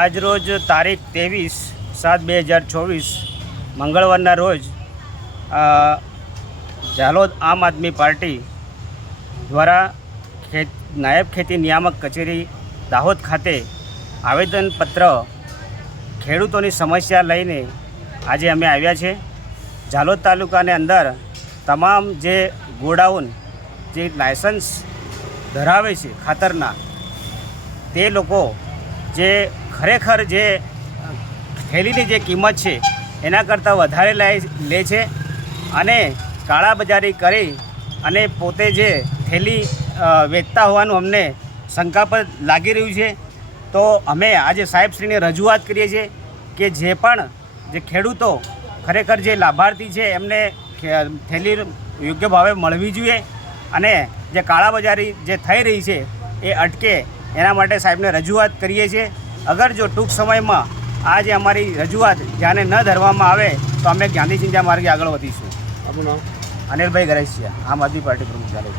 આજરોજ તારીખ 23/7/2024 મંગળવારના રોજ ઝાલોદ આમ આદમી પાર્ટી દ્વારા નાયબ ખેતી નિયામક કચેરી દાહોદ ખાતે આવેદનપત્ર ખેડૂતોની સમસ્યા લઈને આજે અમે આવ્યા છે। ઝાલોદ તાલુકાની અંદર તમામ જે ગોડાઉન જે લાયસન્સ ધરાવે છે ખાતરના, તે લોકો જે ખરેખર જે થેલીની જે કિંમત છે એના કરતાં વધારે લે છે અને કાળાબજારી કરી અને પોતે જે થેલી વેચતા હોવાનું અમને શંકાસ્પદ લાગી રહ્યું છે। તો અમે આજે સાહેબશ્રીને રજૂઆત કરીએ છીએ કે જે પણ જે ખેડૂતો ખરેખર જે લાભાર્થી છે એમને થેલી યોગ્ય ભાવે મળવી જોઈએ અને જે કાળાબજારી જે થઈ રહી છે એ અટકે એના માટે સાહેબને રજૂઆત કરીએ છીએ। અગર જો ટૂંક સમયમાં આ જે અમારી રજૂઆત ધ્યાને ન ધરવામાં આવે તો અમે ગાંધી ચિંતા માર્ગે આગળ વધીશું। આપનું નામ? અનિલભાઈ ગરેશિયા, આમ આદમી પાર્ટી પ્રમુખ ઝાલોદ।